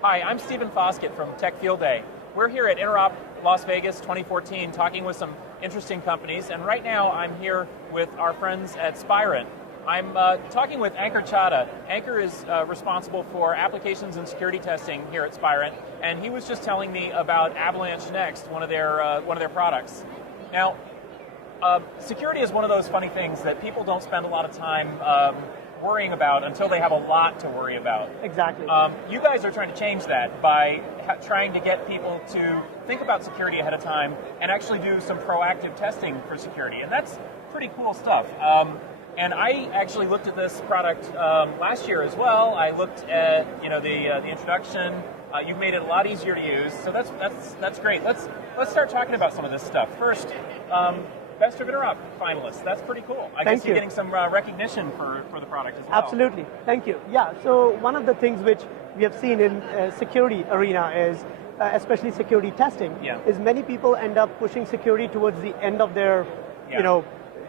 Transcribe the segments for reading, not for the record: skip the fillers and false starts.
Hi, I'm Stephen Foskett from Tech Field Day. We're here at Interop Las Vegas 2014 talking with some interesting companies, and right now I'm here with our friends at Spirent. I'm talking with Ankur Chadha. Ankur is responsible for applications and security testing here at Spirent, and he was just telling me about Avalanche Next, one of their products. Now, security is one of those funny things that people don't spend a lot of time worrying about until they have a lot to worry about. Exactly. You guys are trying to change that by trying to get people to think about security ahead of time and actually do some proactive testing for security, and that's pretty cool stuff. And I actually looked at this product last year as well. I looked at the introduction. You've made it a lot easier to use, so that's great. Let's start talking about some of this stuff. First, Best of Interop finalists. That's pretty cool. I guess you're getting some recognition for the product as well. Absolutely. Thank you. Yeah, so one of the things which we have seen in security arena is, especially security testing, is many people end up pushing security towards the end of their,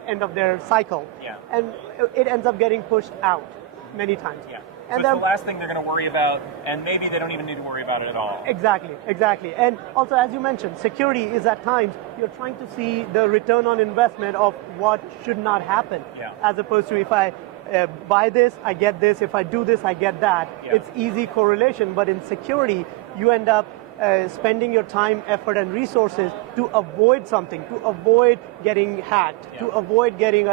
end of their cycle. Yeah. And it ends up getting pushed out many times. Yeah. So it's the last thing they're going to worry about, and maybe they don't even need to worry about it at all. Exactly, exactly. And also, as you mentioned, security is at times, you're trying to see the return on investment of what should not happen, as opposed to if I buy this, I get this, if I do this, I get that. Yeah. It's easy correlation, but in security, you end up spending your time, effort, and resources to avoid something, to avoid getting hacked, to avoid getting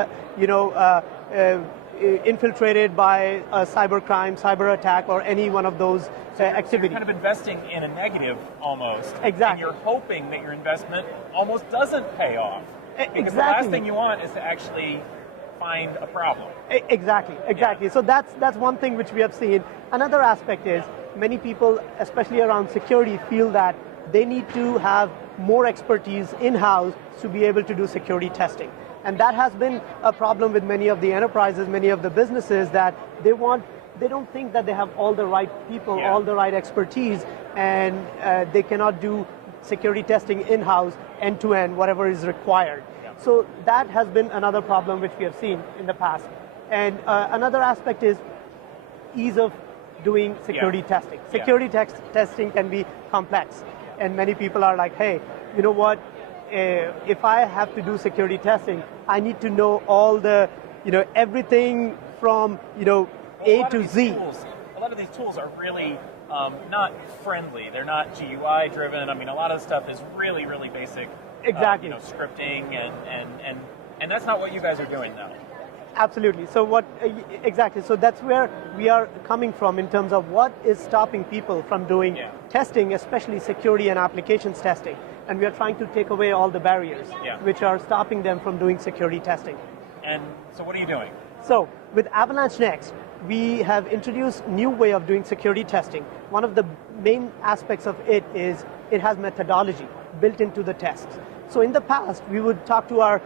infiltrated by a cybercrime, cyber attack, or any one of those activities. You're kind of investing in a negative almost. Exactly. And you're hoping that your investment almost doesn't pay off. Because the last thing you want is to actually find a problem. Exactly. Yeah. So that's one thing which we have seen. Another aspect is many people, especially around security, feel that they need to have more expertise in-house to be able to do security testing. And that has been a problem with many of the enterprises, many of the businesses, that they don't think that they have all the right people, all the right expertise, and they cannot do security testing in-house, end-to-end, whatever is required. Yeah. So that has been another problem which we have seen in the past. And another aspect is ease of doing security testing. Security testing can be complex, and many people are like, hey, you know what? If I have to do security testing, I need to know all the, everything from, A to Z. A lot of these tools are really not friendly. They're not GUI driven. I mean, a lot of stuff is really, really basic. Exactly. Scripting and that's not what you guys are doing though. Absolutely. So exactly. So that's where we are coming from in terms of what is stopping people from doing testing, especially security and applications testing. And we are trying to take away all the barriers which are stopping them from doing security testing. And so what are you doing? So with Avalanche Next, we have introduced a new way of doing security testing. One of the main aspects of it is it has methodology built into the tests. So in the past, we would talk to our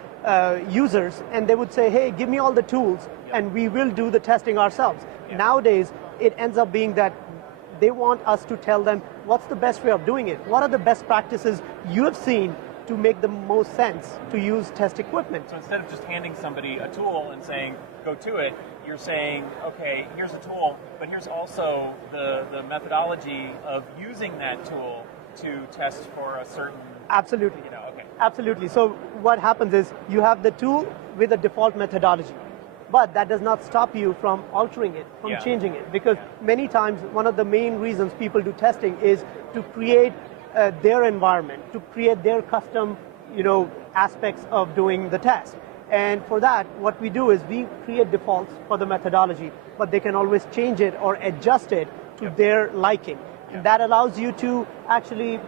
users and they would say, hey, give me all the tools and we will do the testing ourselves. Nowadays, it ends up being that they want us to tell them what's the best way of doing it. What are the best practices you have seen to make the most sense to use test equipment? So instead of just handing somebody a tool and saying, go to it, you're saying, okay, here's a tool, but here's also the methodology of using that tool to test for a certain... Absolutely. Okay. Absolutely. So what happens is you have the tool with a default methodology. But that does not stop you from altering it, from changing it. Because many times, one of the main reasons people do testing is to create their environment, to create their custom, aspects of doing the test. And for that, what we do is we create defaults for the methodology, but they can always change it or adjust it to their liking. And that allows you to actually,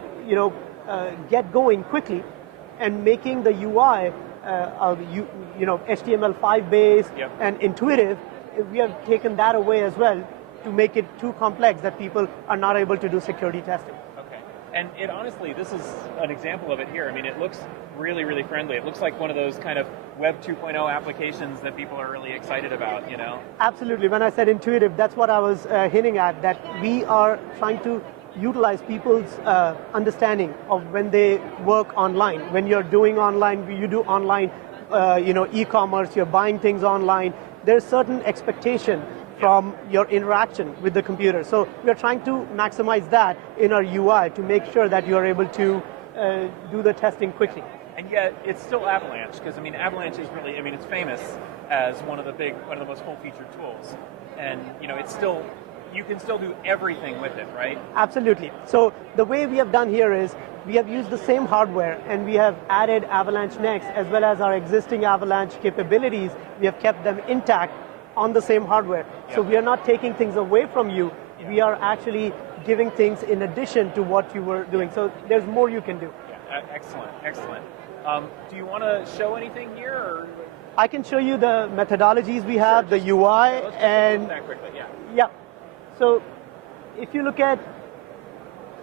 get going quickly and making the UI HTML5 based and intuitive. We have taken that away as well to make it too complex that people are not able to do security testing. Okay. And it honestly, this is an example of it here. I mean, it looks really, really friendly. It looks like one of those kind of Web 2.0 applications that people are really excited about, Absolutely. When I said intuitive, that's what I was hinting at, that we are trying to utilize people's understanding of when they work online. When you're doing online, you do online, e-commerce, you're buying things online, there's certain expectation from your interaction with the computer. So we are trying to maximize that in our UI to make sure that you are able to do the testing quickly. And yet, it's still Avalanche, because I mean, Avalanche is really, I mean, it's famous as one of the most full-featured tools, and you know, it's still, you can still do everything with it, right? Absolutely. So the way we have done here is we have used the same hardware, and we have added Avalanche Next as well as our existing Avalanche capabilities. We have kept them intact on the same hardware. So we are not taking things away from you. We are actually giving things in addition to what you were doing. So there's more you can do. Yeah, excellent, excellent. Do you want to show anything here? Or? I can show you the methodologies we have, the UI, and that quickly. Yeah. Yeah. So if you look at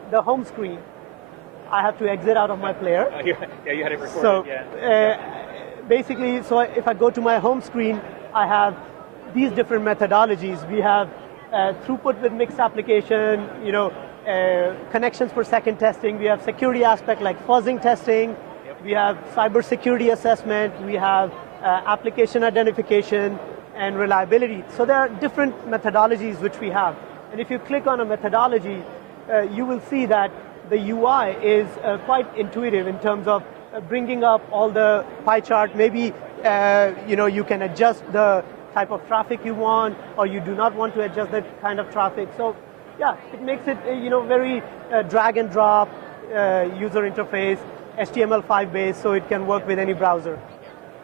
the home screen, I have to exit out of my player. Yeah, you had it recorded. So yeah. basically, so if I go to my home screen, I have these different methodologies. We have throughput with mixed application, you know, connections per second testing. We have security aspect like fuzzing testing. Yep. We have cybersecurity assessment. We have application identification and reliability. So there are different methodologies which we have. And if you click on a methodology, you will see that the UI is quite intuitive in terms of bringing up all the pie chart. Maybe you know, you can adjust the type of traffic you want, or you do not want to adjust that kind of traffic. So yeah, it makes it you know, very drag and drop user interface, HTML5 based, so it can work with any browser.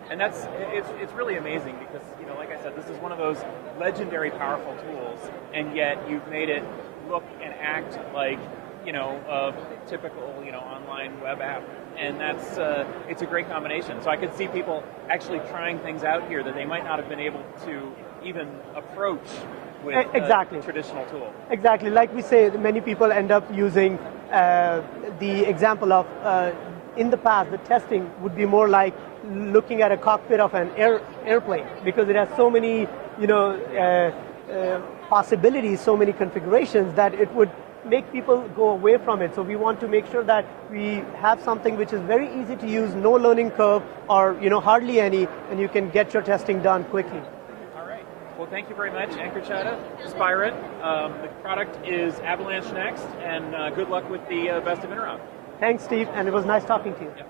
And it's really amazing because, you know, like I said, this is one of those legendary powerful tools, and yet you've made it look and act like, you know, a typical, you know, online web app. And that's, it's a great combination. So I could see people actually trying things out here that they might not have been able to even approach with exactly. a traditional tool. Exactly. Like we say, many people end up using the example of, in the past, the testing would be more like looking at a cockpit of an airplane, because it has so many, you know, possibilities, so many configurations that it would make people go away from it. So we want to make sure that we have something which is very easy to use, no learning curve, or you know, hardly any, and you can get your testing done quickly. All right. Well, thank you very much, Ankrachada, Spirent. The product is Avalanche Next, and good luck with the Best of Interop. Thanks, Steve, and it was nice talking to you. Yep.